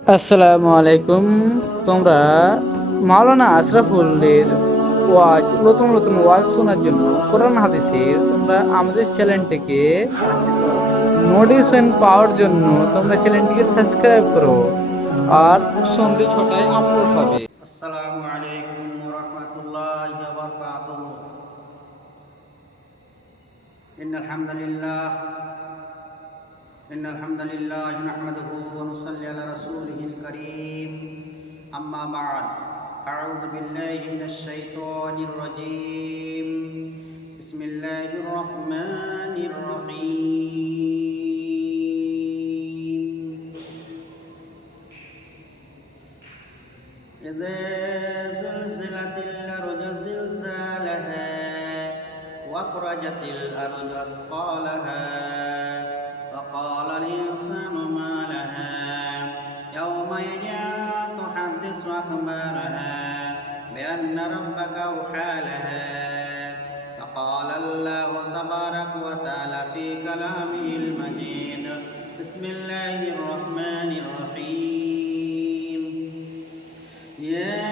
আসসালামু আলাইকুম। তোমরা মাওলানা আশরাফুলের নতুন নতুন ওয়াজ শোনার জন্য কোরআন হাদিসের তোমরা আমাদের চ্যানেলটিকে নোটিফিকেশন পাওয়ার জন্য তোমরা চ্যানেলটিকে সাবস্ক্রাইব করো আর সন্ধ্যে ছটায় আপলোড হবে। আসসালামু আলাইকুম ওয়া রাহমাতুল্লাহি ওয়া বারাকাতুহু। ইন্নাল হামদালিল্লাহ নাহমাদুহু ওয়া নুসাল্লি আলা রাসূলিহিল কারীম। আম্মা বা'দ। আউযু বিল্লাহি মিনাশ শাইতানির রাজীম। বিসমিল্লাহির রাহমানির রহিম। إذا زلزلت الأرض زلزالها وأخرجت الأرض أثقالها وقال الإنسان ما لها يومئذ تحدث أخبارها بأن ربك أوحى لها فقال الله تبارك وتعالى في كلامه المجيد بسم الله الرحمن الرحيم. يا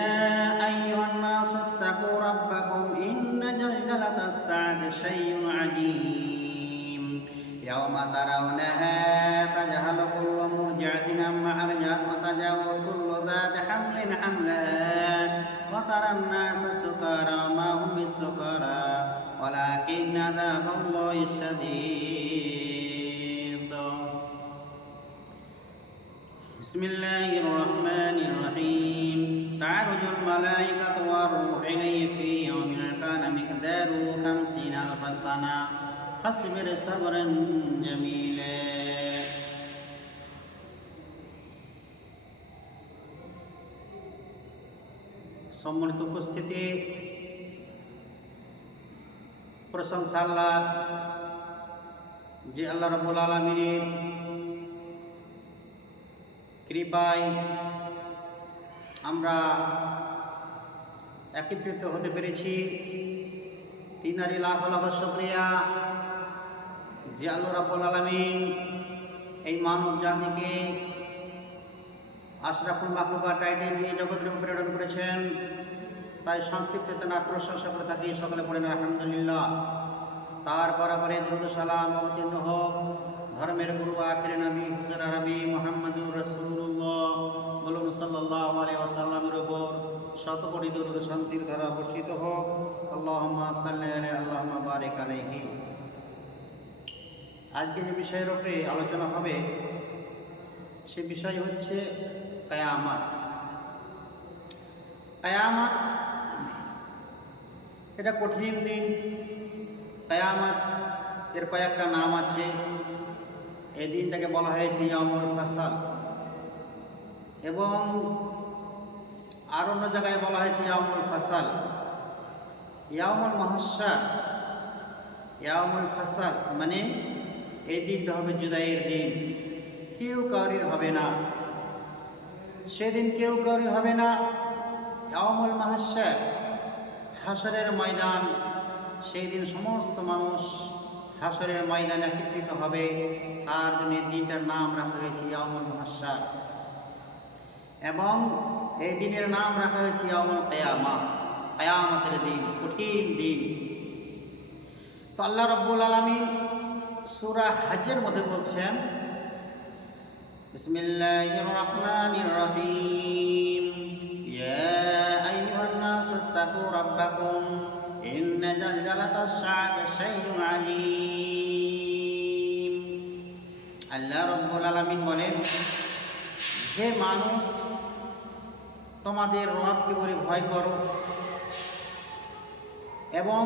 أيها الناس اتقوا ربكم إن زلزلة الساعة شيء عظيم يوم ترونها تذهل كل مرضعة عما أرضعت وتضع كل ذات حمل حملها وترى الناس سكارى وما هم بسكارى ولكن عذاب الله شديد. بسم الله الرحمن الرحيم. تعرج الملائكة والروح إليه في يوم كان مقداره 50,000 سنة فاصبر صبرا جميلا. সম্মানিত উপস্থিতি, প্রশংসা আল্লাহ যে আল্লাহ রাব্বুল আলামিনের কৃপায় আমরা একত্রিত হতে পেরেছি। তিনারি লাখ লাখ শুকরিয়া যে আল্লাহ রাব্বুল আলামিন এই মানব জাতিকে আশরাফুল মাখলুকাত টাইটেল নিয়ে জগতের প্রেরণ করেছেন, তাই সংক্ষিপ্ত তার প্রশংসা করে থাকি। সকলে পড়েন আলহামদুলিল্লাহ। তারপরে দুরূদ সালাম অবতীর্ণ হোক ধর্মের গুরু আখির নবী হুজুর আরবি মুহাম্মদুর রাসূলুল্লাহ বলুন সাল্লাল্লাহু আলাইহি ওয়াসাল্লামের উপর শত কোটি দরুদ শান্তির ধারা বর্ষিত হোক। আল্লাহুম্মা সাল্লি আলাইহি আল্লাহুম্মা বারিক আলাইহি। আজকে যে বিষয়ের উপরে আলোচনা হবে সে বিষয় হচ্ছে কিয়ামত। কিয়ামত এটা কঠিন দিন। কিয়ামত এর কয়েকটা নাম আছে। এই দিনটাকে বলা হয়েছে ইয়াউমুল ফাসাল, এবং আর অন্য জায়গায় বলা হয়েছে ইয়াউমুল ফাসাল, ইয়াউমুল মাহশার। ইয়াউমুল ফাসাল মানে এই দিনটা হবে জুদাইয়ের দিন, কেউ কাউরির হবে না, সেদিন কেউ কাউরি হবে না। ইয়াউমুল মাহশার হাসরের ময়দান, সেই দিন সমস্ত মানুষ হাসরের ময়দানে একত্রিত হবে। তার জন্য এই দিনটার নাম রাখা হয়েছে ইয়াউমুল মাহশার, এবং এই দিনের নাম রাখা হয়েছে ইয়াউমুল কিয়ামত, কিয়ামতের দিন, কঠিন দিন। তো আল্লাহ রাব্বুল আলামিন সূরা হজের মধ্যে বলছেন বিসমিল্লাহির রাহমানির রহিম। ইয়া আইয়ুহান নাসু ইত্তাকু রাব্বাকুম ইন্না জালজালাতাস সাআতি শাইউন আযীম। আল্লাহ রাব্বুল আলামিন বলেন, হে মানুষ, তোমাদের রবকে বলে ভয় করো, এবং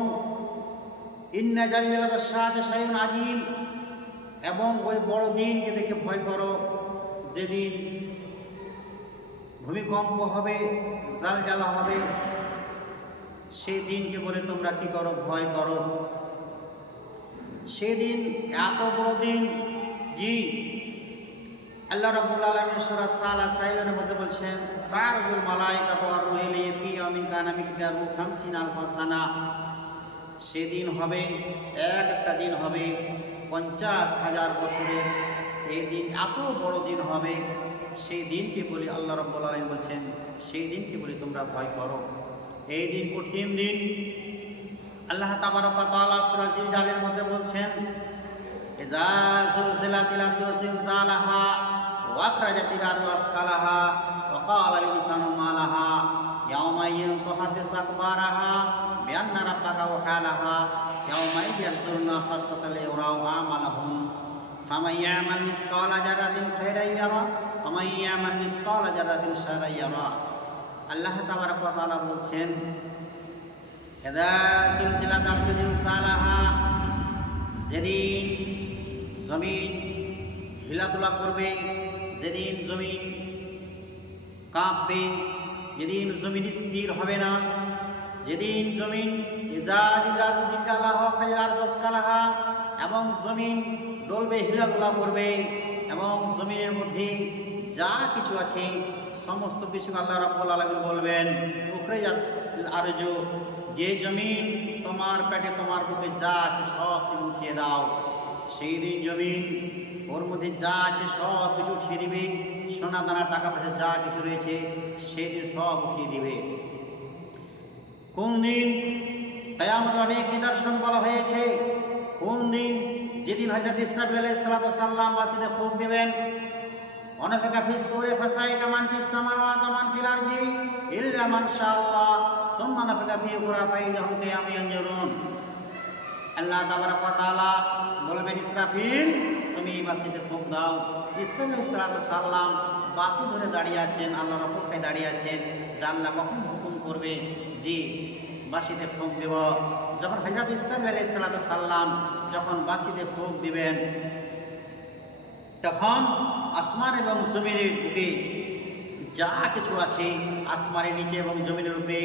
ইন্না জালজালাতাস সাআতি শাইউন আযীম, এবং ওই বড় দিনকে দেখে ভয় করো যেদিন ভূমিকম্প হবে, জালজালা হবে। সেই দিনকে বলে তোমরা কি করো? ভয় করো। সেদিন এত বড় দিন। জি, আল্লাহ রাব্বুল আলামিন সূরা সাইলের মধ্যে বলছেন, তারজুল মালায়েকাতু ওয়ার রূহু ইলাইহি ফি ইয়াউমিন কানা মিকদারুহু 50,000 সানা। সেদিন হবে, একটা দিন হবে 50,000 বছরের। এই দিন এত বড় দিন হবে, সেই দিনকে বলি, আল্লাহ রাব্বুল আলামিন বলছেন সেই দিনকে বলি তোমরা ভয় করো। এই দিন কঠিন দিন। আল্লাহ তাবারক ওয়া তাআলা সূরা জিলজালের মধ্যে বলছেন, ইযা যুলজিলাতিল আরদু জিলজালাহা ওয়া আখরাজাতিল আরদু আসকালাহা ওয়া ক্বালাল ইনসানু মা লাহা ইয়াওমাইযিন তুহাদ্দিসু আখবারাহা বিআন্না রাব্বাকা আওহা লাহা ইয়াওমাইযিন ইয়াসদুরুন নাসু আশরাতাল লিয়ারাউ আমালাহুম ফামান ইয়া'মাল মিসকালা যাররাতিন খায়রান ইয়ারা ওয়া মান ইয়া'মাল মিসকালা যাররাতিন শাররান ইয়ারা। আল্লাহ তাবারক ওয়া তাআলা বলছেন, ইযা যুলজিলাতিল আরদু জিলজালাহা, যেদিন জমিন হিলাদুলা করবে, যেদিন জমিন কাঁপবে, যেদিন জমিন স্থির হবে না, যেদিন জমিন এবং জমিন ডলবে, হিলাদুলা করবে এবং জমিনের মধ্যে যা কিছু আছে সমস্ত কিছু আল্লাহ রাব্বুল আলামিন বলবেন, উখরিজাত আরজু, যে জমিন তোমার পেটে তোমার বুকে যা আছে সব কিছু উঠিয়ে দাও। সেই দিন জমিন ওর মধ্যে যা আছে সব কিছু উঠিয়ে দিবে, সোনা দানা টাকা পয়সা যা কিছু রয়েছে সেই দিন সব উঠিয়ে দিবে। কোন দিন? কিয়ামতের অনেক নিদর্শন বলা হয়েছে। কোন দিন? যেদিন হযরত ইসরাফিল আলাইহিস সালাতু ওয়াস সালাম বাঁশিতে ফুঁক দিবেন। ওয়ানাফাখা ফিস সূরি ফাসাইকা মান ফিস সামাওয়াতি ওয়া মান ফিল আরদি ইল্লা মান শাআল্লাহ সুম্মা নাফাখা ফিহি উখরা ফাইযা হুম কিয়ামুন ইয়ানজুরুন। আল্লাহ তাবারক ওয়া তাআলা বলবেন, ইসরাফিল তুমি বাঁশিতে ফুঁক দাও। ইসরাফিল আলাইহিস সালাতু ওয়াস সালাম বাঁশি ধরে দাঁড়িয়ে আছেন, আল্লাহর অপেক্ষায় দাঁড়িয়ে আছেন যে আল্লাহ কখন হুকুম করবে যে বাঁশিতে ফুঁক দেব। যখন হযরত ইসরাফিল আলাইহিস সালাতু ওয়াস সালাম যখন বাঁশিতে ফুঁক দিবেন, তখন আসমান এবং জমিনের বুকে যা কিছু আছে, আসমানের নিচে এবং জমিনের উপরে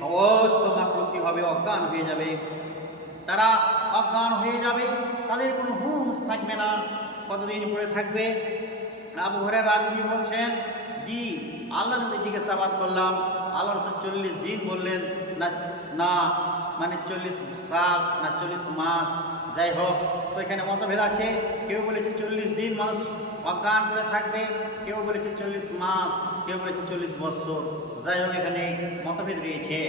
সমস্ত মাখলুক কি হবে? অজ্ঞান হয়ে যাবে। তারা অজ্ঞান হয়ে যাবে, তাদের কোনো হুঁশ থাকবে না। কতদিন পরে থাকবে? আবু হুরায়রা রাবি বলছেন, জি আল্লাহ নবী জিজ্ঞাসাবাদ করলাম, আল্লাহ রাসূল 40 দিন বললেন, না না মানে 40 সাল না 40 মাস, যাই হোক ওইখানে মতভেদ আছে। কেউ বলেছে 40 দিন মানুষ অজ্ঞান করে থাকবে, কেউ বলেছে 40 মাস, কেউ বলেছে 40 বছর, যাই হোক এখানে মতভেদ রয়েছে।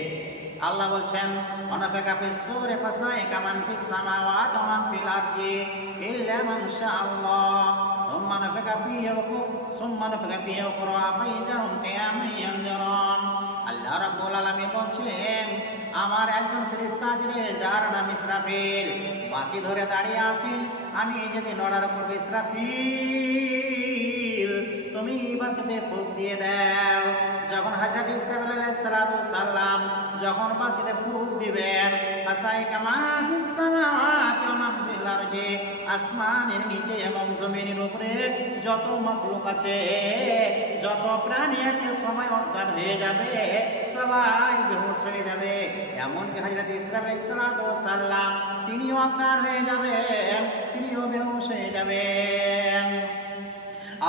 আল্লাহ বলছেন, ওয়ানাফাখা ফিস সূরি ফাসাইকা মান ফিস সামাওয়াতি ওয়া মান ফিল আরদি ইল্লা মান শাআল্লাহ সুম্মা নাফাখা ফিহি উখরা ফাইযা হুম কিয়ামুন ইয়ানজুরুন। আল্লাহ রাব্বুল আলামিন বলছেন, আমার একজন ফেরেশতা আছে যার নাম ইসরাফিল, বাঁশি ধরে দাঁড়িয়ে আছে। আমি যদি নড়ার করব, ইসরাফিল তুমি বাঁশিতে ফুঁক দিয়ে দাও। যখন হযরত ইসরাফিল আলাইহিস সালাতু ওয়াস সালাম যখন বাঁশিতে ফুঁক দিবেন, ফাসাইকা মা ফিস সামাওয়াতি ওয়া মা ফিল আরদি, আসমানের নিচে এবং জমিনের উপরে যত মাখলুক আছে, যত প্রাণী আছে সবাই অজ্ঞান হয়ে যাবে, সবাই বেহুশ হয়ে যাবে। এমনকি হযরত ইসরাফিল আলাইহিস সালাতু ওয়াস সালাম তিনিও অজ্ঞান হয়ে যাবেন, তিনিও বেহুশ হয়ে যাবেন।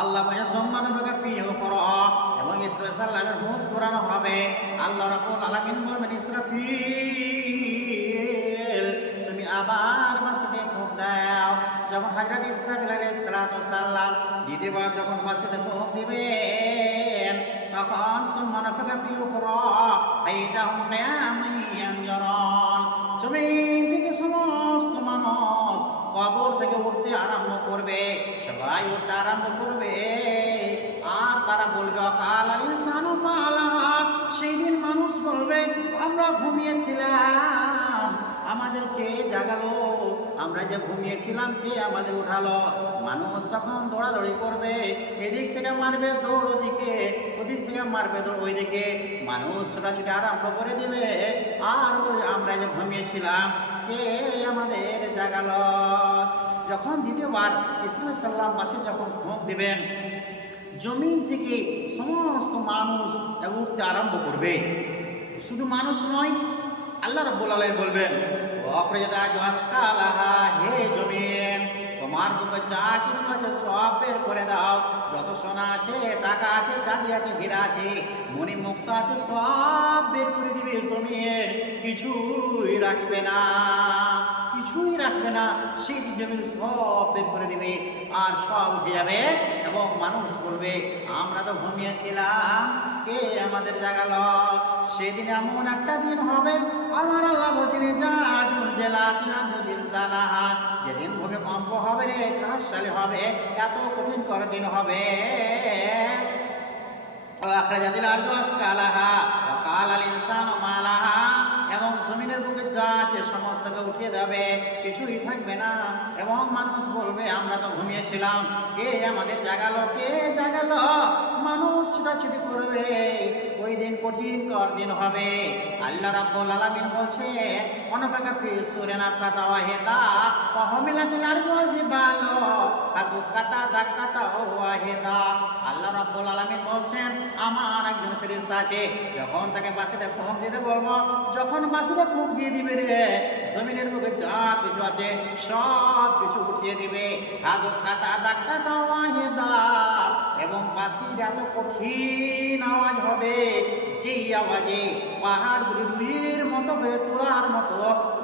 আল্লাহ বলেন, সম্মান ভাগা ফিহি উখরা, এবং ইসরাফিল সাল্লামের হুঁশ কুরানো হবে। আল্লাহ রাব্বুল আলামিন বলবেন, ইসরাফিল তুমি আবার বাঁশিতে ফুঁক দাও। যখন হযরত ইসরাফিল আলাইহিস সালাতু ওয়াস সালাম দ্বিতীয়বার যখন বাঁশিতে ফুঁক দিবেন, তখন সম্মান ভাগা ফিহি উখরা ফাইযা হুম কিয়ামুন ইয়ানজুরুন। জমিন থেকে সমস্ত মানুষ কবর থেকে উঠতে আরম্ভ করবে, সবাই উঠতে আরম্ভ করবে। আর তারা বলবে, অকালাল ইনসানু মা লাহা, সেই দিন মানুষ বলবে, আমরা ঘুমিয়েছিলাম, আমাদেরকে জাগালো, আমরা যে ঘুমিয়েছিলাম কে আমাদের উঠালো? মানুষ তখন দৌড়াদৌড়ি করবে, এদিক থেকে মারবে দৌড় ওদিকে, ওদিক থেকে মারবে দৌড় ওইদিকে। মানুষ ছোটাছুটি আরম্ভ করে দিবে আর বলবে, আমরা যে ঘুমিয়েছিলাম কে আমাদের জাগালো? যখন দ্বিতীয়বার ইসরাফিল সাল্লাম বাঁশি যখন ফুঁক দিবেন, জমিন থেকে সমস্ত মানুষ উঠতে আরম্ভ করবে। শুধু মানুষ নয়, আল্লাহ রাব্বুল আলামিন বলবেন, ওয়াখরাজাত আসকালাহা, হে জমিন তোমার বুকে যা কিছু আছে সব বের করে দাও। যত সোনা আছে, টাকা আছে, চাঁদি আছে, হীরা আছে, মণিমুক্তা আছে, সব বের করে দিবে জমিন, কিছুই রাখবে না। কিছুই রাখবে না, সেই দিন জমিন সব বের করে দেবে আর সব উঠে যাবে এবং মানুষ বলবে আমরা তো ঘুমিয়েছিলাম, কে আমাদের জাগালো। সেদিন এমন একটা দিন হবে, আমার আল্লাহ বলছেন যেদিন ভূমিকম্প হবে রে, কার সালে হবে, এত কঠিন করে দিন হবে। এবং জমিনের বুকে যা আছে সমস্তকে উঠিয়ে দেবে, কিছুই থাকবে না। এবং মানুষ বলবে আমরা তো ঘুমিয়েছিলাম, কে আমাদের জাগালো, কে জাগালো। মানুষ ছুটাছুটি করবে, ওই দিন কঠিন কর দিন হবে। আল্লাহ রাব্বুল আলামিন বলছে অনফাকা ফি সূরা কাতা ওয়াহিদা ওয়া হুমিলাতিল আরদু ওয়াল জিবালু ফাদুকাতা দাক্কাতা ওয়াহিদা। আল্লাহ রাব্বুল আলামিন বলছেন আমার একজন ফেরেশতা আছে, যখন তাকে বাঁশিতে ফুঁক দিতে বলবো, যখন বাঁশিতে ফুঁক দিয়ে দিবে রে, জমিনের মধ্যে যা কিছু আছে সব কিছু উঠিয়ে দিবে। ফাদুকাতা দাক্কাতা ওয়াহিদা। এবং বাঁশির এত কঠিন আওয়াজ হবে, যেই আওয়াজে পাহাড়গুলি রুইয়ের মতো হয়ে তোলার মতো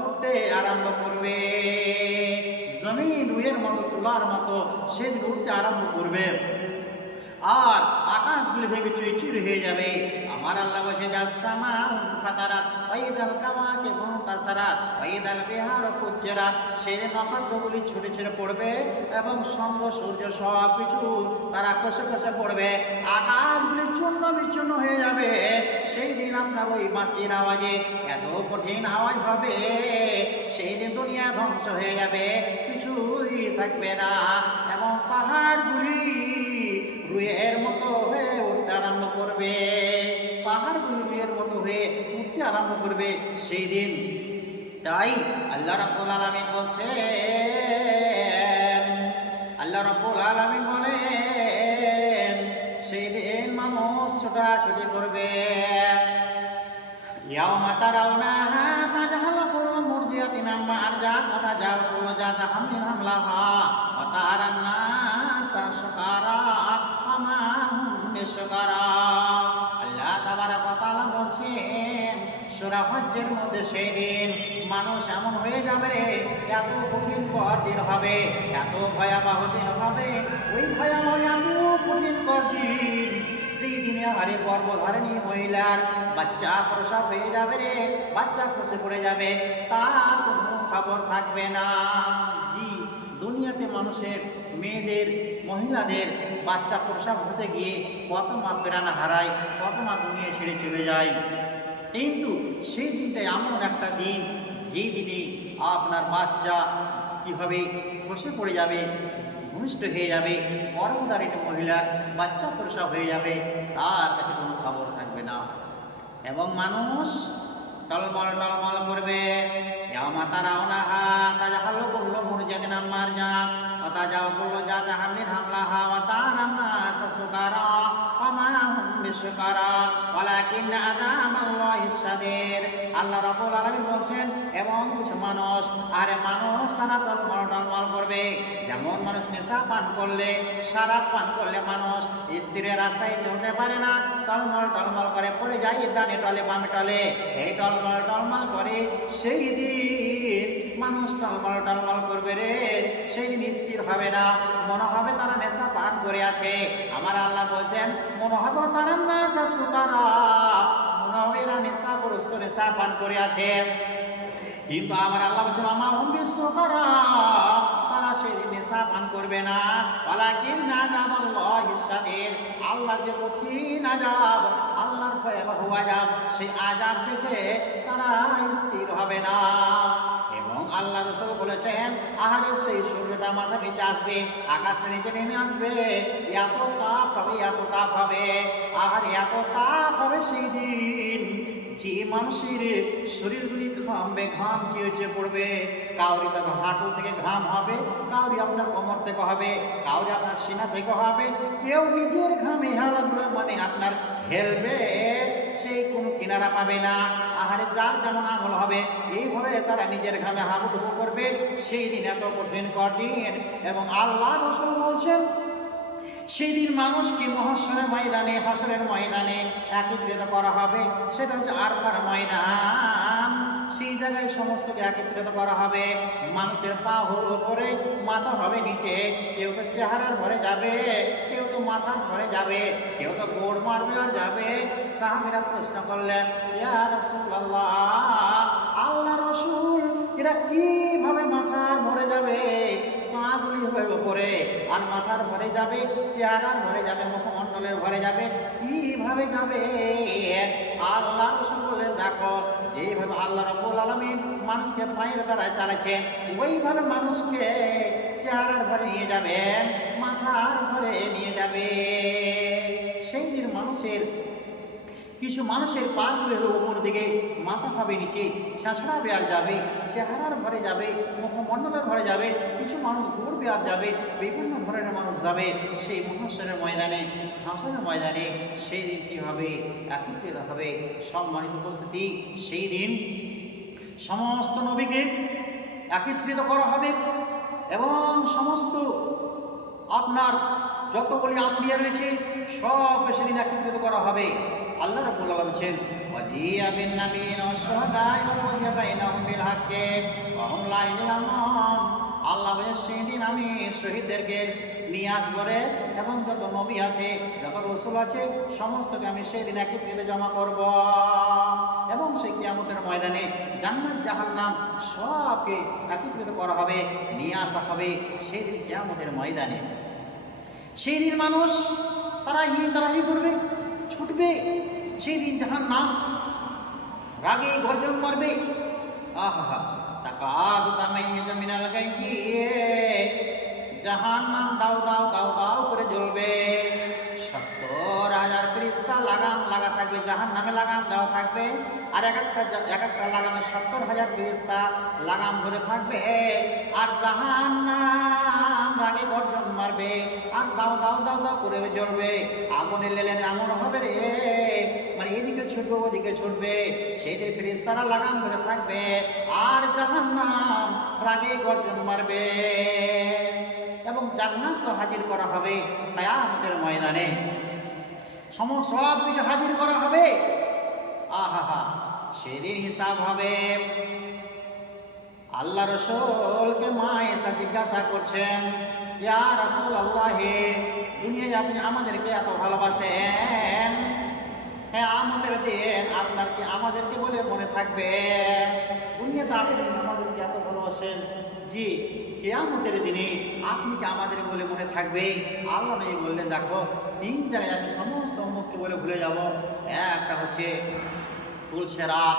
উঠতে আরম্ভ করবে। জমিন রুইয়ের মতো তোলার মতো সেদিন উঠতে আরম্ভ করবে, আর আকাশগুলি ভেঙে চুইচুর হয়ে যাবে। আমার আল্লাহ বলছে জাসসামাউ ফাতারাত ওয়াইদাল কাওয়াকিবু তাসারাত ওয়াইদাল বিহারু ফুজ্জিরাত। সেই নক্ষত্রগুলি ছুটে ছুটে পড়বে এবং চন্দ্র সূর্য সব কিছু তারা খসে খসে পড়বে, আকাশগুলি চূর্ণ বিচূর্ণ হয়ে যাবে। সেই দিন আপনার ওই বাঁশির আওয়াজে এত কঠিন আওয়াজ হবে, সেই দিন দুনিয়া ধ্বংস হয়ে যাবে, কিছুই থাকবে না। এবং পাহাড়গুলি রুইয়ের মতো হয়ে উঠতে আরম্ভ করবে, পাহাড়গুলি রুইয়ের মতো হয়ে উঠতে আরম্ভ করবে সেই দিন। তাই আল্লাহ রাব্বুল আলামিন বলছেন, আল্লাহ রাব্বুল আলামিন বলেন সেই দিন মানুষ ছোটাছুটি করবে। ইয়াউমা তারাউনাহা তাজহালু কুল্লু মুরজিআতিন আম্মা আরজাআত ওয়া তাজাউ কুল্লু যাতি হামলিন হামলাহা ওয়া তারান নাসা সুকারা ওয়া মা হুম বিসুকারা। আল্লাহ তাবারাক ওয়া তাআলা বলছেন সূরা হজ্জের মধ্যে সেই দিন মানুষ এমন হয়ে যাবে রে, এত কঠিন কর দিন হবে, এত ভয়াবহ দিন হবে, ওই ভয়াবহ এত কঠিন কর দিন, সেই দিনে হারে গর্ভধারিণী মহিলার বাচ্চা প্রসব হয়ে যাবে রে, বাচ্চা খসে পড়ে যাবে, তার কোনো খবর থাকবে না। জি, দুনিয়াতে মানুষের মেয়েদের মহিলাদের বাচ্চা প্রসব হতে গিয়ে কত মা প্রাণ হারায়, কত মা দুনিয়া ছেড়ে চলে যায়। কিন্তু সেই দিনটা এমন একটা দিন, যেই দিনে আপনার বাচ্চা কীভাবে খসে পড়ে যাবে, ভূমিষ্ঠ হয়ে যাবে, গর্ভধারিণী মহিলার বাচ্চা প্রসব হয়ে যাবে, তার কাছে কোনো খবর থাকবে না। এবং মানুষ টলমল টলমল করবে। ইয়াউমা তারাউনাহা তাজহালু কুল্লু মুরজিআতিন আম্মা আরজাআত ওয়া তাজাউ কুল্লু যাতি হামলিন হামলাহা ওয়া তারান নাসা সুকারা ওয়া মা হুম বিসুকারা ওয়ালাকিন আযাবাল্লাহি শাদীদ। আল্লাহ রাব্বুল আলামিন বলছেন এবং কিছু মানুষ, আরে মানুষ তারা টলমল টলমল করবে। যেমন মানুষ নেশা পান করলে, শরাব পান করলে মানুষ স্ত্রীর রাস্তায় চলতে পারে না, টলমল টলমল করে পড়ে যায় ডানে টলে বামে টলে, এই টলমল টলমল করে সেই দিন মানুষ টলমল টলমল করবে রে, সেই দিন স্থির হবে না, মনে হবে তারা নেশা পান করে আছে। আমার আল্লাহ বলছেন মনে হবে তারা নেশা সুকারা, মনে হবে এরা নেশাগ্রস্ত, নেশা পান করে আছে। কিন্তু আমার আল্লাহ বলছেন আমা হুম বিসুকারা, তারা সেই নেশা পান করবে না। ওয়ালাকিন আযাবাল্লাহি শাদীদ, আল্লাহর যে কঠিন আযাব, আল্লাহর ভয়াবহ আযাব, সেই আযাব দেখে তারা স্থির হবে না। এবং আল্লাহ রাসূল বলেছেন আহারে সেই সূর্যটা মাথার নিচে আসবে, আকাশের নিচে নেমে আসবে, এত তাপ হবে, এত তাপ হবে, আহারে এত তাপ হবে সেই দিন, যে মানুষের শরীরগুলি ঘামবে, ঘাম চিয়ে চিয়ে পড়বে, কাউরি তাকে হাঁটু থেকে ঘাম হবে, কাউরি আপনার কোমর থেকে হবে, কাউরি আপনার সিনা থেকে হবে, কেউ নিজের ঘামে হেলাধুলা মানে আপনার হেলবে, সেই কোনো কিনারা পাবে না। আহারে যার যেমন আমল হবে এইভাবে তারা নিজের ঘামে হাবুডুবু করবে, সেই দিন এত কঠিন কঠিন। এবং আল্লাহ রাসূল বলছেন সেই দিন মানুষকে মহাশরের ময়দানে, হাসরের ময়দানে একত্রিত করা হবে। সেটা হচ্ছে আরফার ময়দান। সেই জায়গায় সমস্তকে একত্রিত করা হবে। মানুষের পা হলো উপরে, মাথা হবে নিচে। কেউ তো চেহারার ভরে যাবে, কেউ তো মাথার ভরে যাবে, কেউ তো গোড় মারবে আর যাবে। সাহাবীরা প্রশ্ন করলেন, ইয়া রাসূলুল্লাহ, আল্লাহ রসুল, এরা কিভাবে মাথার ভরে যাবে? পাগুলি হবে উপরে আর মাথার ভরে যাবে, চেহারার ভরে যাবে, মুখমণ্ডলের ভরে যাবে, কিভাবে যাবে? আল্লাহ রসুল বললেন, দেখো, যেভাবে আল্লাহ রাব্বুল আলামিন মানুষকে পায়ের দ্বারা চালাচ্ছেন, ওইভাবে মানুষকে চেহারার ভরে নিয়ে যাবেন, মাথার ভরে নিয়ে যাবে। সেই দিন কিছু মানুষের পাগুলি হলো উপর দিকে, মাথা হবে নিচে, ছেঁচড়া বেয়ার যাবে, চেহারার ভরে যাবে, মুখমণ্ডলের ভরে যাবে, কিছু মানুষ গোড় বেয়ার যাবে, বিভিন্ন ধরনের মানুষ যাবে সেই মহাশরের ময়দানে, হাসরের ময়দানে। সেই দিন কী হবে? একত্রিত হবে। সম্মানিত উপস্থিতি, সেই দিন সমস্ত নবীকে একত্রিত করা হবে এবং সমস্ত আপনার যতগুলি আম্বিয়া রয়েছে সব সেদিন একত্রিত করা হবে। আল্লাহ রাব্বুল আলামিন বলেন, ওয়াজিয়া বিন নাবিয়িনা ওয়াশ-শুহাদা'i ওয়া কুদিয়া বাইনাহুম বিল হাক্কি ওয়া হুম লা ইউযলামুন। আল্লাহ বলেন, সেদিন আমি শহীদদেরকে নিয়ে আসবো রে, এবং যত নবী আছে, যত রসুল আছে, সমস্তকে আমি সেই দিন একত্রিত জমা করব। এবং সেই কিয়ামতের ময়দানে জান্নাত জাহান্নাম সবকে একত্রিত করা হবে, নিয়ে আসা হবে সেই দিন কিয়ামতের ময়দানে। সেই দিন মানুষ তারাহি করবে, ছুটবে। সেই দিন জাহান্নাম রাগে গর্জন মারবে, আহা তাকাদু তামাইয়াজু মিনাল গায়জি, জাহান্নাম দাও দাও দাও দাও করে জ্বলবে। 70,000 ফেরেশতা লাগাম লাগা থাকবে, জাহান্নামে লাগাম দেওয়া থাকবে। আর এক একটা লাগামে 70,000 ফেরেশতা লাগাম ধরে থাকবে। আর জাহান্নাম রাগে গর্জন মারবে আর দাও দাও দাও দাও করে জ্বলবে। আগুনের লেলেন এমন হবে রে, মানে এদিকে ছুটবে ওদিকে ছুটবে, সেই দিন ফেরেশতারা লাগাম ধরে থাকবে আর জাহান্নাম রাগে গর্জন মারবে। এবং জান্নাত হাজির করা হবে কিয়ামতের ময়দানে, সব কিছু হাজির করা হবে। আহা, সেদিন হিসাব হবে। আল্লাহ রসুলকে মা এসা জিজ্ঞাসা করছেন, ইয়া রাসূলুল্লাহ, দুনিয়ায় আপনি আমাদেরকে এত ভালোবাসেন, হ্যাঁ আমাদের দেন, আপনার কি আমাদেরকে বলে মনে থাকবে? দুনিয়াতে আপনি আমাদেরকে এত ভালোবাসেন, জি, কিয়ামতের দিনে আপনি কি আমাদের বলে মনে থাকবে? আল্লাহ নবী বললেন, দেখো, 3 জায়গায় আমি সমস্ত উম্মতকে বলে ভুলে যাব। একটা হচ্ছে তুলসেরাত,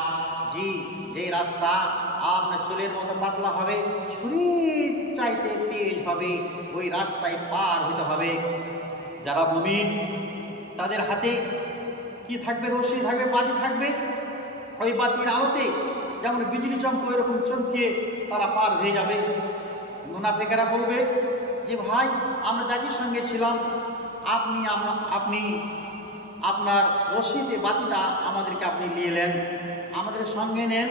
জি, যেই রাস্তা আপনার চুলের মতো পাতলা হবে, ছুরির চাইতে তেজ হবে, ওই রাস্তায় পার হতে হবে। যারা মুমিন তাদের হাতে কি থাকবে? রশি থাকবে, বাতি থাকবে। ওই বাতির আলোতে যেমন বিজলি চমকে ওই রকম চমকিয়ে তারা পার হয়ে যাবে। মুনাফিকেরা বলবে যে, ভাই আমরা যাদের সঙ্গে ছিলাম, আপনি আপনার রশিতে বাতিটা আমাদেরকে আপনি নিয়ে এলেন, আমাদের সঙ্গে নেন।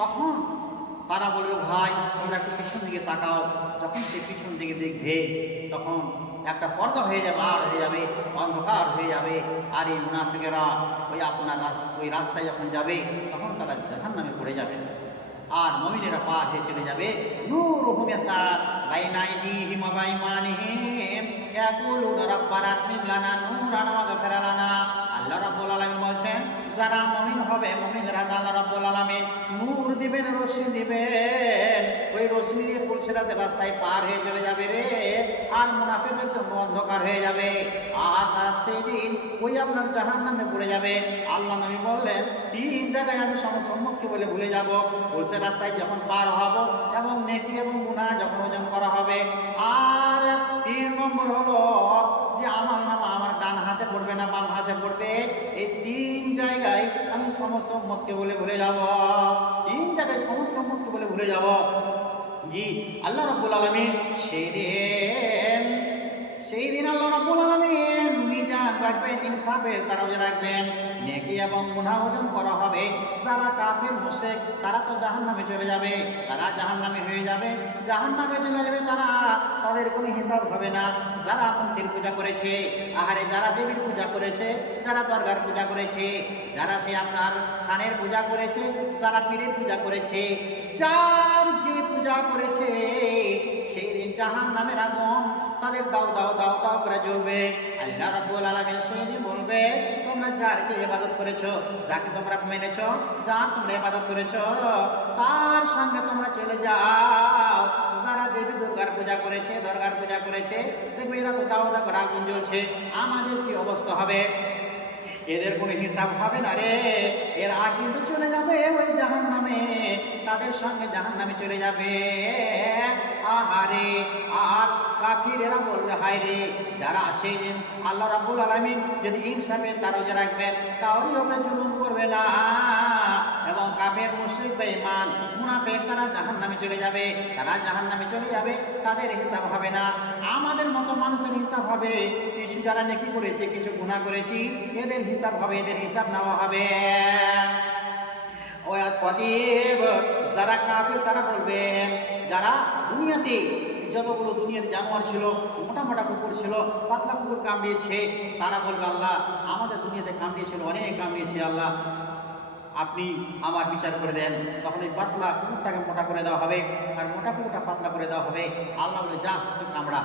তখন তারা বলবে, ভাই তোমরা একটু পিছন দিকে তাকাও। যখন সে পিছন দিকে দেখবে তখন একটা পর্দা হয়ে যাবে, আর হয়ে যাবে, অন্ধকার হয়ে যাবে। আর এই মুনাফিকেরা ওই রাস্তায় যখন যাবে তখন তারা জাহান্নামে পড়ে যাবে। আর মুমিনেরা পার হয়ে চলে যাবে। নূরুহুম ইয়াসআ বাইনা আইদিহিম ওয়া বাইমানিহিম ইয়াকুলুনা রাব্বানা আতমিম লানা নূরানা ওয়াগফির লানা। আল্লাহ রাব্বুল আলামিন বলেন, যারা মুমিন হবে, মুমিনরা আল্লাহ রাব্বুল আলামিন নূর দিবেন, রোশনি দিবেন। ওই রোশনি দিয়ে পুলসিরাতের রাস্তায় পার হয়ে চলে যাবে রে। আর মুনাফিকদের জন্য অন্ধকার হয়ে যাবে। আর তারা সেদিন ওই আপনার জাহান্নামে পড়ে যাবে। আল্লাহ নবী বললেন, 3 জায়গায় আমি সমস্ত উম্মতকে বলে ভুলে যাব। বলছে রাস্তায় যখন পার হব এবং নেকি এবং গুনাহ যখন ওজন করা হবে। আর 3 নম্বর হলো যে আমার নাম আমার ডান হাতে পড়বে না বাম হাতে পড়বে। এই 3 জায়গায় আমি সমস্ত উম্মতকে বলে ভুলে যাব। 3 জায়গায় সমস্ত উম্মতকে বলে ভুলে যাব। জি, আল্লাহ রাব্বুল আলামিন সেদিন সেই দিন আল্লাহ রাব্বুল আলামিন মিজান রাখবেন, ইনসাফের তারাজু রাখবেন, নেকি এবং গুনাহ ওজন করা হবে। যারা কাফির মুশরিক তারা তো জাহান্নামে চলে যাবে, তারা জাহান্নামে হয়ে যাবে, জাহান্নামে চলে যাবে তারা, তাদের কোনো হিসাব হবে না। যারা মূর্তির পূজা করেছে, আহারে যারা দেবীর পূজা করেছে, যারা দরগার পূজা করেছে, যারা সে আপনার খানের পূজা করেছে, যারা পীরের পূজা করেছে, যার যে পূজা করেছে, সেই দিন জাহান্নামের আগুন তাদের দাও দাও দাও দাও করে জ্বলবে। আল্লাহ রাব্বুল আলামিন সেই দিন বলবে, তোমরা যারকে ইবাদত করেছো, যাকে তোমরা মেনেছো, যার তোমরা ইবাদত করেছো, তার সঙ্গে তোমরা চলে যাও। যারা দেবী দুর্গার পূজা করেছে, দরগার পূজা করেছে, দেখবে এরা তো দাও দাও করে আগুন জ্বলছে, আমাদের কি অবস্থা হবে? এদের কোনো হিসাব হবে না রে, এরা কিন্তু চলে যাবে ওই জাহান্নামে, তাদের সঙ্গে জাহান্নামে চলে যাবে। আহারে, আর কাফিরেরা বলবে, হায় রে, যারা সেই দিন আল্লাহ রাব্বুল আলামিন যদি ইনসাফের তারাজু রাখবেন, কাউরি উপরে জুলুম করবে না, এবং কাফের মুশরিক বেঈমান মুনাফিক তারা জাহান্নামে চলে যাবে, তারা জাহান্নামে চলে যাবে, তাদের হিসাব হবে না। আমাদের মতো মানুষের হিসাব হবে, কিছু যারা নেকি করেছে, কিছু গুনাহ করেছি, এদের হিসাব হবে, এদের হিসাব নেওয়া হবে। যারা কাফির তারা বলবে, যারা দুনিয়াতে যতগুলো দুনিয়াতে জানোয়ার ছিল, মোটা মোটা কুকুর ছিল, পাতলা কুকুর কামড়িয়েছে, তারা বলবে, আল্লাহ আমাদের দুনিয়াতে কামড়িয়েছিল, অনেক কামড়িয়েছে, আল্লাহ আপনি আমার বিচার করে দেন। তখন এই পাতলা কুকুরটাকে মোটা করে দেওয়া হবে, আর মোটা কুকুরটা পাতলা করে দেওয়া হবে। আল্লাহ বলে, যা তুই কামড়া,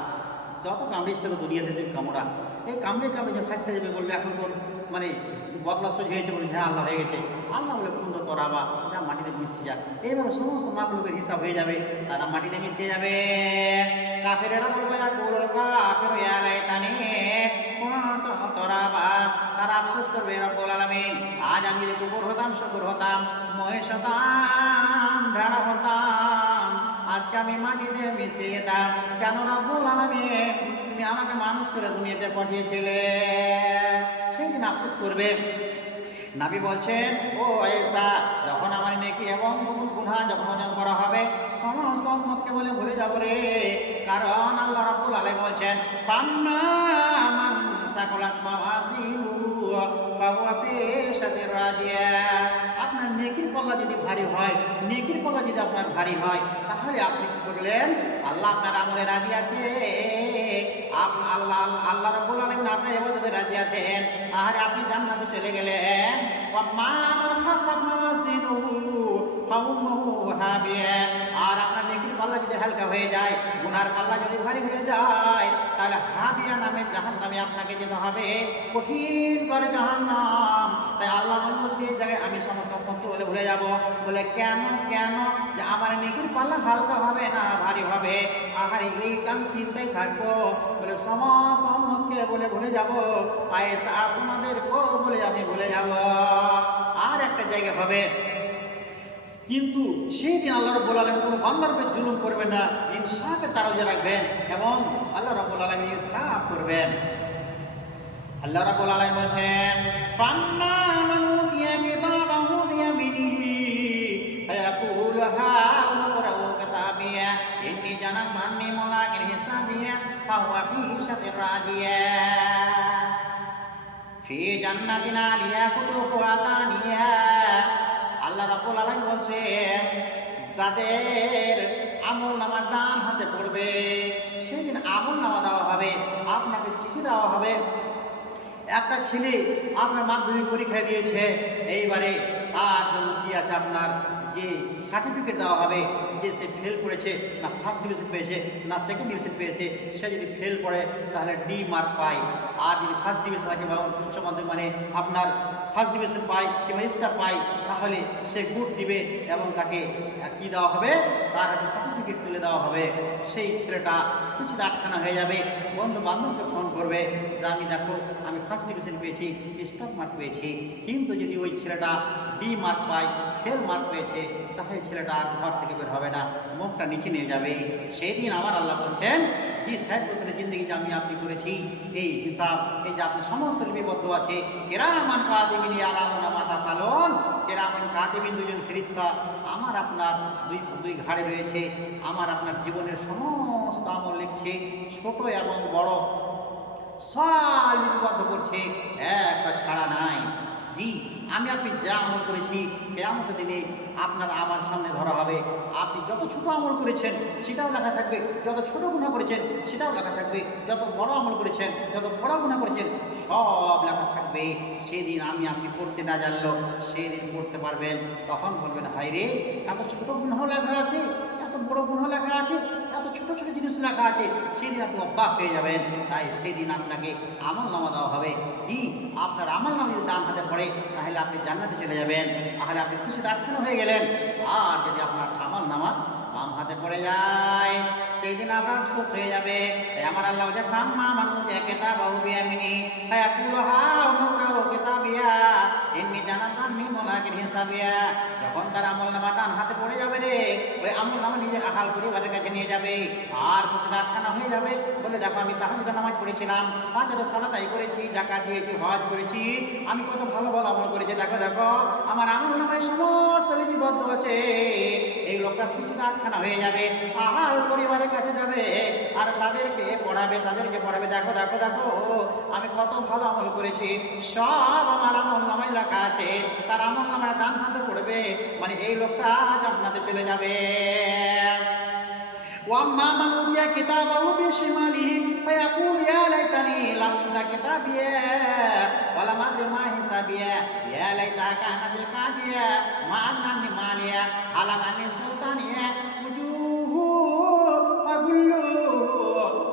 যত কামড়িয়েছিল দুনিয়াতে তুই কামড়া। এই কামড়ে কামড়ে যে ফাঁসতে যাবে, বলবে এখন তোর মানে বদলা সোজ হয়েছে, বলবে হ্যাঁ আল্লাহ হয়ে গেছে। আল্লাহ বলে, কুন্দ তোরাবা, যা মাটিতে মিশিয়ে যা। এইভাবে সমস্ত মাকলুকের হিসাব হয়ে যাবে, তারা মাটিতে মিশিয়ে যাবে। কাফেরেরা বলবে, কাফের ইয়া লাইতানি কুনতু তোরাবা, তারা আফসোস করবে, রব্বুল আলামিন আজ আমি যে কুকুর হতাম, শুকুর হতাম, মহেশ হতাম, ভেড়া হতাম, আজকে আমি মাটিতে মিশিয়ে যেতাম। কেন রব্বুল আলামিন তুমি আমাকে মানুষ করে দুনিয়াতে পাঠিয়েছিলে? সেই দিন আফসোস করবে। নবী বলছেন, ও আয়েশা, যখন আমার নেকি এবং গুনাহ যখন ওজন করা হবে, সমস্ত উম্মতকে বলে ভুলে যাব রে। কারণ আল্লাহ রাব্বুল আলামিন বলছেন, ফাম্মা মান সাকালাত মাওয়াজিনুহু ফাহুয়া ফি শাতির রাদিয়া। আপনার নেকির পাল্লা যদি ভারী হয়, নেকির পাল্লা যদি আপনার ভারী হয়, তাহলে আপনি কি করলেন? আল্লাহ আপনার আমলে রাজি আছে, আল্লাহ রাব্বুল আলামিন আপনার ইবাদতে রাজি আছেন, আর আপনি জান্নাতে চলে গেলেন। ওয়া মা মান খাফাত মাওয়াজিনুহু ফাউম্মুহু হাবিয়া। আর আপনার নেকির পাল্লা যদি হালকা হয়ে যায়, গুনার পাল্লা যদি ভারী হয়ে যায়, তাহলে হাবিয়া নামে জাহান্নামে আপনাকে যেতে হবে, কঠিন করে জাহান্নাম। তাই আল্লাহ বলছে, এই জায়গায় আমি সমস্ত উম্মতকে বলে ভুলে যাব। বলে কেন? কেন যে আমার নেকির পাল্লা হালকা হবে না ভারী হবে, আহারে এই আমি চিন্তায় থাকবো। বলে সমস্ত উম্মতকে বলে ভুলে যাব, আয়েশা আপনাদেরকেও বলে আমি ভুলে যাব। আর একটা জায়গা হবে, কিন্তু সেই দিন আল্লাহ রাব্বুল আলামিন কোনো বান্দার উপর জুলুম করবেন না, ইনসাফে তারাজু রাখবেন, এবং আল্লাহ রাব্বুল আলামিন ইনসাফ করবেন। আল্লাহ রাব্বুল আলামিন বলেন, ফাম্মা মান উতিয়া কিতাবাহু বিয়ামিনিহি ফায়াকুলু হা উমরাউ কিতাবিয়া ইন্নী জানাতু আন্নী মুলাকিন হিসাবিয়া ফাহুয়া ফি শাতির রাদিয়া ফি জান্নাতিন আলিয়া কুতুফুহা দানিয়া। আল্লাহ রাব্বুল আলামিন বলছেন, যাদের আমল নামা ডান হাতে পড়বে, সেদিন আমল নামা দেওয়া হবে, আপনাকে চিঠি দেওয়া হবে। একটা ছেলে আপনার মাধ্যমিক পরীক্ষা দিয়েছে, এইবারে তার জন্য কি আছে, আপনার যে সার্টিফিকেট দেওয়া হবে, যে সে ফেল করেছে, না ফার্স্ট ডিভিশন পেয়েছে, না সেকেন্ড ডিভিশন পেয়েছে। সে যদি ফেল করে তাহলে ডি মার্ক পায়, আর যদি ফার্স্ট ডিভিশন থাকে বা উচ্চ মাধ্যমিক মানে আপনার ফার্স্ট ডিভিশন পায় কিংবা স্টার পায়, তাহলে সে গুড দিবে এবং তাকে কী দেওয়া হবে, তার হাতে সার্টিফিকেট তুলে দেওয়া হবে। সেই ছেলেটা খুশিতে আটখানা হয়ে যাবে, বন্ধু বান্ধবকে ফোন করবে যে আমি দেখো আমি ফার্স্ট ডিভিশন পেয়েছি, স্টার মার্ক পেয়েছি। কিন্তু যদি ওই ছেলেটা ডি মার্ক পায়, ফেল মার্ক পেয়েছে, তাহলে ছেলেটা আর ঘর থেকে বের হবে না, মুখটা নিচে নিয়ে যাবে। সেই দিন আমার আল্লাহ বলছেন, যে 60 বছরের জিন্দগি যে আমি আপনি করেছি, এই হিসাব, এই যে আপনি সমস্ত লিপিবদ্ধ আছে। কিরামান কাতিবিন ইয়ালামুনা মা তাফালুন, কিরামান কাতিবিন দুজন ফেরেশতা আমার আপনার দুই ঘাড়ে রয়েছে, আমার আপনার জীবনের সমস্ত আমল লিখছে, ছোট এবং বড় সব লিপিবদ্ধ করছে, একটা ছাড়া নাই। জি, আমি আপনি যা আমল করেছি কিয়ামতের দিনে আপনার আমার সামনে ধরা হবে। আপনি যত ছোট আমল করেছেন সেটাও লেখা থাকবে, যত ছোট গুনাহ করেছেন সেটাও লেখা থাকবে, যত বড় আমল করেছেন, যত বড় গুনাহ করেছেন সব লেখা থাকবে। সেদিন আমি আপনি পড়তে না জানলেও সেদিন পড়তে পারবেন। তখন বলবেন, হায় রে, এত ছোট গুনাহ লেখা আছে, এত বড় গুনাহ লেখা আছে, এত ছোট ছোট জিনিস লেখা আছে। সেদিন আপনি অবাক হয়ে যাবেন। তাই সেদিন আপনাকে আমল নামা দেওয়া হবে। জি, আপনার আমল নামা যদি ডান হাতে পড়ে তাহলে আপনি জান্নাতে চলে যাবেন, তাহলে আপনি খুশিতে আটখানা হয়ে গেলেন। আর যদি আপনার আমল নামা বাম হাতে পড়ে যায় সেই দিন আপনার আফসোস হয়ে যাবে। তাই আমার আল্লাহ বলছে, ফাম্মা মান উতিয়া কিতাবাহু বিয়ামিনি ফায়াকুলু হাউ মুকরাউ কিতাবিয়া ইন্নী জানাতু আন্নী মুলাকিন হিসাবিয়া। যখন তার আমল নামা ডান হাতে পড়ে যাবে রে, ওই আমল নামা নিজের আহাল পরিবারের কাছে নিয়ে যাবে আর খুশিতে আটখানা হয়ে যাবে। বলে, দেখো আমি তাহাজ্জুদ নামাজ পড়েছিলাম, 5 ওয়াক্ত সালাত আদায় করেছি, যাকাত দিয়েছি, হজ করেছি, আমি কত ভালো ভালো আমল করেছি। দেখো দেখো আমার আমল নামায় সমস্ত লিপিবদ্ধ আছে। এই লোকটা খুশিতে আটখানা হয়ে যাবে, আহাল পরিবারের কাছে যাবে আর তাদেরকে পড়াবে। দেখো দেখো দেখো আমি কত ভালো আমল করেছি, সব আমার আমল নামায় লেখা আছে। তার আমল নামায় ডান হাতে পড়বে, মানে এই লোকটা জান্নাতে চলে যাবে। ওয়াম্মা মান উতিয়া কিতাবাহু বিশিমালিহি ফায়াকুলু ইয়া লাইতানি লাম উতা কিতাবিয়া ওয়া লাম আদরি মা হিসাবিয়া ইয়া লাইতাহা কানাতিল কাদিয়া মা আগনানি মালিয়া হালাকানি সুলতানিয়া উজুহু ফাগুল্লু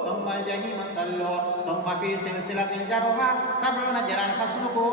সুম্মাল জাহিমা সাল্লু সুম্মা ফি সিলসিলাতিন জারহা 70 জারান ফাসলুকু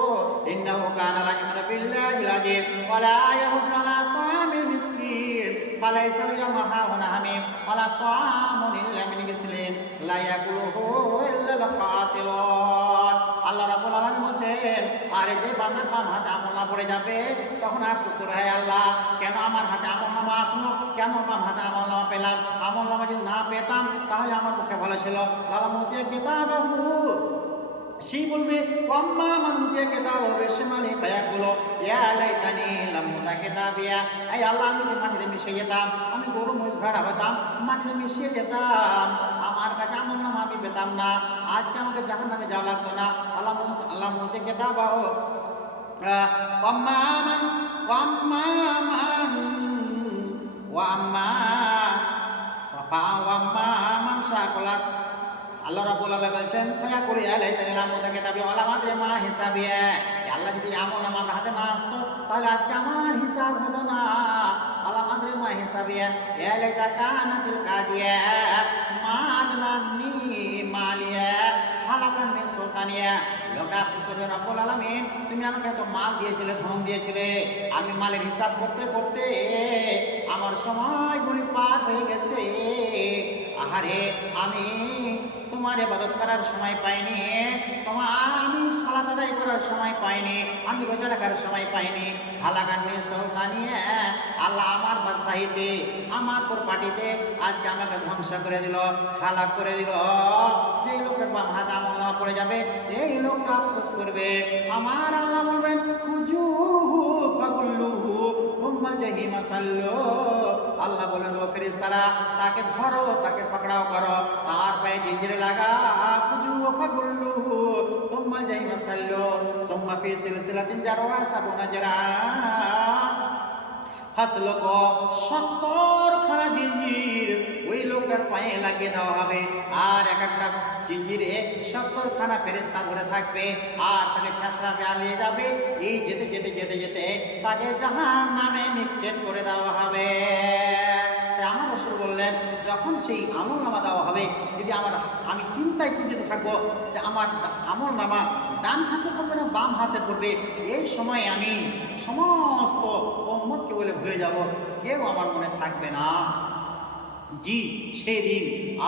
ইন্নাহু কানা লা ইউমিনু বিল্লাহিল আযীম ওয়া লা ইয়াহুদ্দু আলা তা'আমিল মিসকিন ফালাইসা আল-ইয়াওমা হাহুনা হামীম ওয়া লা তা'আমুন ইল্লা মিন গিসলিন লা ইয়াকুলুহু ইল্লাল খাতিউন। আল্লাহ রাব্বুল আলামিন বলেন, আর যে বান্দার বাম হাতে আমল পড়ে যাবে তখন আফসোস করে, হে আল্লাহ, কেন আমার হাতে আমলনামা আসলো, কেন বাম হাতে আমলনামা পেলাম? আমলনামা যদি না পেতাম তাহলে আমার পক্ষে ভালো ছিল। লাম উতিয়া কিতাবাহু, সেই বলবে, ওয়াম্মা মান উতিয়া কিতাবাহু বিশিমালিহি ফায়াকুলু ইয়া লাইতানি লাম উতা কিতাবিয়া। এই আল্লাহ, আমি যদি মাটিতে মিশে যেতাম, আমি গরু মহিষ ভেড়া হতাম, মাটিতে মিশিয়ে যেতাম, আমার কাছে আমলনামা আমি পেতাম না, আজকে আমাকে জাহান্নামে যাওয়া লাগতো না। আল্লাহ উতিয়া কিতাবাহু ওয়াম্মা মান ওয়াম্মা মান ওয়াম্মা ওয়াম্মা মান শাকালাত। আল্লাহ রাব্বুল আলামিন বলেন, ফায়াকুলু ইয়া লাইতানি লাম উতা কিতাবিয়া ওয়া লাম আদরি মা হিসাবিয়া। আল্লাহ, যদি আমলনামা আমার হাতে না আসতো তাহলে আজকে আমার হিসাব হতো না। ওয়া লাম আদরি মা হিসাবিয়া ইয়া লাইতা কানাতিল কাদিয়া মা আগনানি মালিয়া হালাকানি সুলতানিয়া। লোকটা আফসোস করবে, রব্বুল আলামিন, তুমি আমাকে এত মাল দিয়েছিলে, ধন দিয়েছিলে, আমি মালের হিসাব করতে করতে আমার সময়গুলি পার হয়ে গেছে। আহারে, আমি তোমার ইবাদত করার সময় পাইনি, আমি সালাত আদায় করার সময় পাইনি, আমি রোজা রাখার সময় পাইনি। হালাকানি সুলতানিয়া, আল্লাহ আমার বাদশাহীতে, আমার প্রপার্টিতে আজকে আমাকে ধ্বংস করে দিল, হালাক করে দিল। যেই লোকটার বাম হাতে আমল পড়ে যাবে এই লোকটা আফসোস করবে। আমার আল্লাহ বলবেন, খুজুহু ফাগুল্লুহু সুম্মা জাহিমা সাল্লু। আল্লাহ বলেন, ও ফেরেশতারা, তাকে ধরো, তাকে পাকড়াও করো, তার পায়ে জিঞ্জিরে লাগা, খুজুহু ফাগুল্লুহু সুম্মা জাহিমা সাল্লু সুম্মা ফি সিলসিলাতিন জারহা 70 জারান ফাসলুকু। 70 খানা জিঞ্জির ওই লোকটার পায়ে লাগিয়ে দেওয়া হবে, আর এক একটা জিঞ্জিরে 70 খানা ফেরেশতা ধরে থাকবে, আর তাকে ছাছড়া পেয়ে যাবে। এই যেতে যেতে যেতে যেতে তাকে জাহান্নামে নিক্ষেপ করে দেওয়া হবে। তাই আমার রাসূল বললেন, যখন সেই আমলনামা দেওয়া হবে, যদি আমি চিন্তায় চিন্তিত থাকবো যে আমার আমলনামা ডান হাতে পড়বে না বাম হাতে পড়বে, এই সময় আমি সমস্ত উম্মতকে বলে ভুলে যাব, কেউ আমার মনে থাকবে না। জি, সেই দিন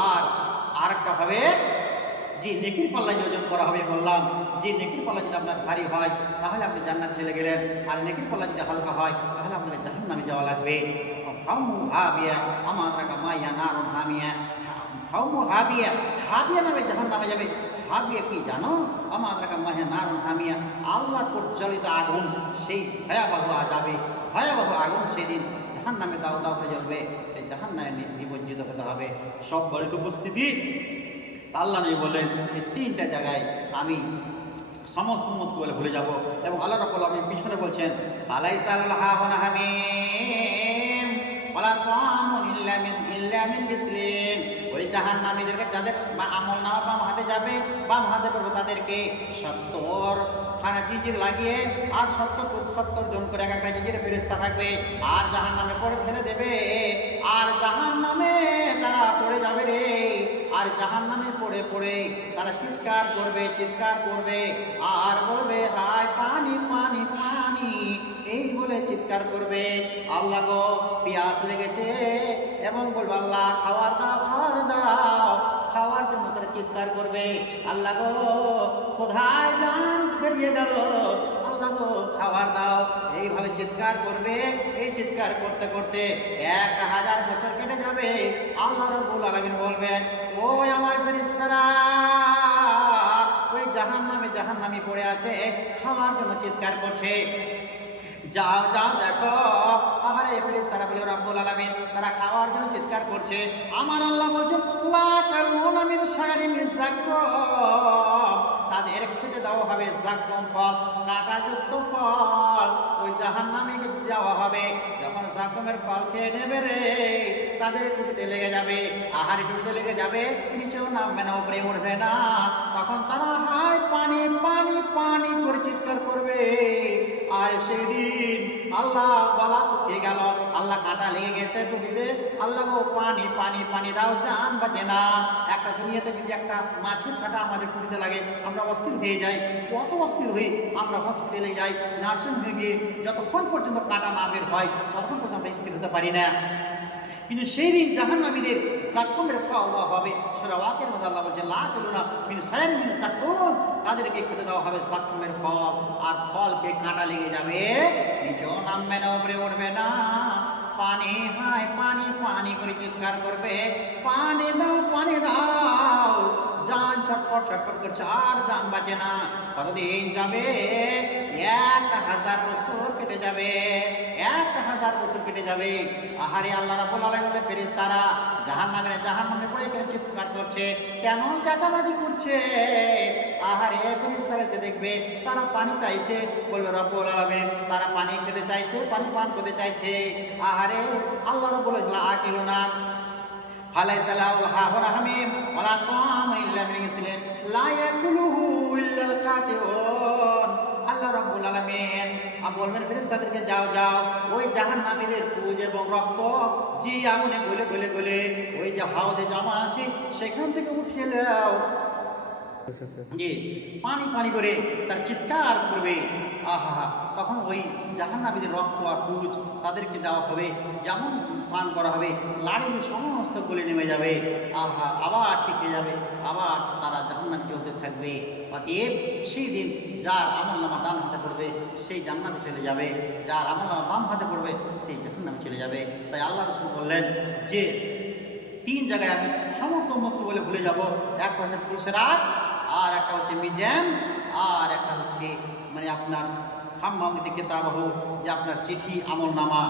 আর একটা হবে, যে নেকির পাল্লা যোজন করা হবে। বললাম, যে নেকির পাল্লা যদি আপনার ভারী হয় তাহলে আপনি জান্নাত চলে গেলেন, আর নেকির পাল্লা যদি হালকা হয় তাহলে আপনাকে জাহান্নামে যাওয়া লাগবে। আমার রাখা মাইয়া নারুন হামিয়া, হাউমু হাবিয়া, হাবিয়া নামে জাহান নামে যাবে। হাবিয়া কি জানো? আমাদের মাহে নারুন হামিয়া, আল্লাহর প্রজ্বলিত আগুন, সেই ভয়াবহ যাবে, ভয়াবহ আগুন সেদিন জাহান নামে দাও দাও করে জ্বলবে, সেই জাহান নামে নিমজ্জিত হতে হবে। সব বাড়িতে উপস্থিতি আল্লাহ নবী বললেন এই তিনটা জায়গায় আমি সমস্ত উম্মতকে বলে ভুলে যাব। এবং আল্লাহ রাব্বুল আলামিন পিছনে বলছেন আলাইসাল হাওনা হামিম ওয়ালা তাআমুন ইল্লা মিন গিসলিন। ওই জাহান্নামীদেরকে যাদের আমল নামা বাম হাতে যাবে, বাম হাতে পড়বে তাদেরকে 70 খানা জিজির লাগিয়ে, আর 70 জন করে এক একটা জিজির ফেরেশতা থাকবে, আর জাহান্নামে পড়ে ফেলে দেবে। আর জাহান্নামে তারা পড়ে যাবে রে, আর জাহান্নামে পড়ে পড়ে তারা চিৎকার করবে, চিৎকার করবে, আর বলবে হায় পানি পানি পানি, এই বলে চিৎকার করবে। আল্লাহ গো পিয়াস লেগেছে, এবং বলবে আল্লাহ খাওয়ার দাও, খাওয়ার দাও, খাওয়ার জন্য তারা চিৎকার করবে। আল্লাহ গো কোথায় জান বেরিয়ে গেল, আল্লাহ গো খাওয়ার দাও, এইভাবে চিৎকার করবে। এই চিৎকার করতে করতে 1000 বছর কেটে যাবে। আল্লাহ রাব্বুল আলামিন বলবেন ওই আমার ফেরেশতারা ওই জাহান্নামে পড়ে আছে, খাওয়ার জন্য চিৎকার করছে, যাও যাও দেখো। আহারে ফেরেশতারা বলে রাব্বুল আলামিন তারা খাওয়ার জন্য চিৎকার করছে। আমার আল্লাহ বলছেন লা তারুনা মিন শারিমি যাকুম, তাদের খেতে দেওয়া হবে যাকুম ফল, কাঁটাযুক্ত ফল, ওই জাহান্নামে দেওয়া হবে। যখন যাকুমের ফল খেয়ে নেবে রে, তাদের টুটিতে লেগে যাবে, আহারে টুটিতে লেগে যাবে, নিচেও নামবে না, উপরে উঠবে না। তখন তারা হায় পানি পানি পানি করে চিৎকার করবে। আর সেদিন আল্লাহ গলা শুকিয়ে গেল, আল্লাহ কাঁটা লেগে গেছে টুটিতে, আল্লাহ গো পানি পানি পানি দাও, জান বাঁচে না। একটা দুনিয়াতে যদি একটা মাছের কাঁটা আমাদের টুটিতে লাগে আমরা অস্থির হয়ে যাই, কত অস্থির হই। আমরা হসপিটালে যাই, নার্সিং হোমে গিয়ে যতক্ষণ পর্যন্ত কাঁটা না বের হয় ততক্ষণ পর্যন্ত আমরা স্থির হতে পারি না। কিন্তু সেই দিন জাহান্নামীদের যাকুমের ফল দেওয়া হবে। সূরা ওয়াকিয়ার মধ্যে আল্লাহ বলছেন লা তাকুলুনা মিন শাইইন মিন যাকুম, তাদেরকে খেতে দেওয়া হবে যাকুমের ফল, আর ফলকে কাঁটা লেগে যাবে, নিচেও নামবে না, উপরে উঠবে না। পানি হায় পানি পানি করে চিৎকার করবে, পানি দাও পানি দাও, জান ছটফট ছটফট করছে, আর জান বাঁচে না। কতদিন যাবে? 1000 বছর কেটে যাবে, 1000 বছর কেটে যাবে। আহারে আল্লাহ রাব্বুল আলামিনের ফেরেশতারা জাহান্নামে পড়ে এখানে চিৎকার করছে, কেন চেঁচামেচি করছে? আহারে ফেরেশতারা এসে দেখবে তারা পানি চাইছে, বলবে রব্বুল আলামিন তারা পানি খেতে চাইছে, পানি পান করতে চাইছে। আহারে আল্লাহ রাব্বুল আলামিন ফালাইসা লাহুল হাওনা হামিম ওয়ালা তাআমুন ইল্লা মিন গিসলিন লা ইয়াকুলুহু ইল্লাল খাতিউন। আল্লাহ রাব্বুল আলামিন বলবেন ফেরেশতাদেরকে যাও যাও, ওই জাহান্নামীদের পুজ এবং রক্ত যে আগুনে গলে গলে গলে ওই যে হাওদে জমা আছে সেখান থেকে উঠিয়ে নাও। জি, পানি পানি করে তার চিৎকার করবে। আহা, তখন ওই জাহান্নামীদের রক্ত আর পুজ তাদেরকে দেওয়া হবে, যেমন পান করা হবে, লাড়ির সমস্ত গলে নেমে যাবে। আহা, আবার টিকে যাবে, আবার তারা জাহান্নামে চলতে থাকবে। অতএব সেই দিন যার আমলনামা ডান হাতে পড়বে সেই জান্নাতে চলে যাবে, যার আমলনামা বাম হাতে পড়বে সেই জাহান্নামে চলে যাবে। তাই আল্লাহ রাসূল বললেন যে 3 জায়গায় আমি সমস্ত উম্মতকে বলে ভুলে যাব। একটা হচ্ছে পুলসিরাত, আর একটা হচ্ছে মিজান, আর একটা হচ্ছে মানে আপনার হাম্মামতি কিতাবাহু, যে আপনার চিঠি আমল নামা।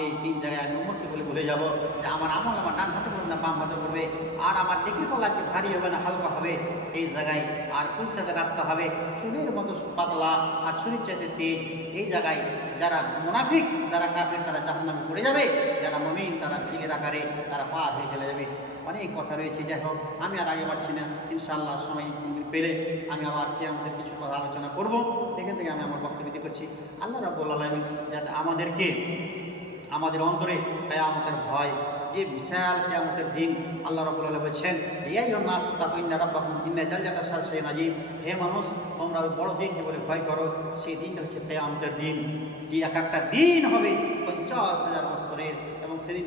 এই 3 জায়গায় আমি উম্মতকে বলে ভুলে যাব যে আমার আমল নামা ডান হাতে পড়বে না বাম হাতে পড়বে, আর আমার নেকির পাল্লা ভারী হবে না হালকা হবে এই জায়গায়, আর পুলসিরাতের রাস্তা হবে চুলের মতো পাতলা আর ছুরির চাইতে তেজ। এই জায়গায় যারা মুনাফিক, যারা কাফের, তারা জাহান্নামে পড়ে যাবে, যারা মুমিন তারা ছিলের আকারে তারা পার হয়ে চলে যাবে। অনেক কথা রয়েছে, যাই হোক আমি আর আগে পারছি না, ইনশাআল্লাহ সময় পেলে আমি আবার কিয়ামতের কিছু কথা আলোচনা করব। এখান থেকে আমি আমার বক্তব্য করছি। আল্লাহ রাব্বুল আলামিন যাতে আমাদেরকে আমাদের অন্তরে কিয়ামতের ভয়, যে বিশাল কিয়ামতের দিন আল্লাহ রাব্বুল আলামিন বলেছেন ইয়া আইয়ুহান নাস তাকু ইন্না রাব্বাকুম ইন্না জালজালাতা শাইইন আযীম, হে মানুষ তোমরা ওই বড় দিনকে বলে ভয় করো। সেই দিনটা হচ্ছে কিয়ামতের দিন, যে একটা দিন হবে 50,000 বছরের, এবং সেদিন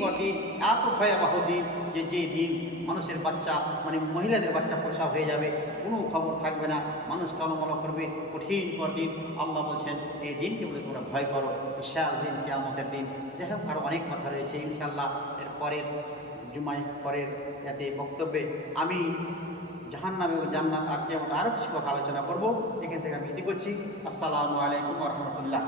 কঠিন এত ভয়াবহ দিন যে দিন মানুষের বাচ্চা মানে মহিলাদের বাচ্চা প্রসব হয়ে যাবে, কোনো খবর থাকবে না, মানুষ টলমল করবে, কঠিন দিন। আল্লাহ বলছেন এই দিনকে বলে তোমরা ভয় করো, বিশাল দিন কিয়ামতের দিন। যাই হোক আরও অনেক কথা রয়েছে, ইনশাআল্লাহ এর পরের জুমাই পরের এতে বক্তব্যে আমি জাহান্নাম এবং জান্নাত আর কিয়ামত আরও কিছু কথা আলোচনা করব। এখান থেকে আমি এটি করছি। আসসালামু আলাইকুম ওয়া রাহমাতুল্লাহ।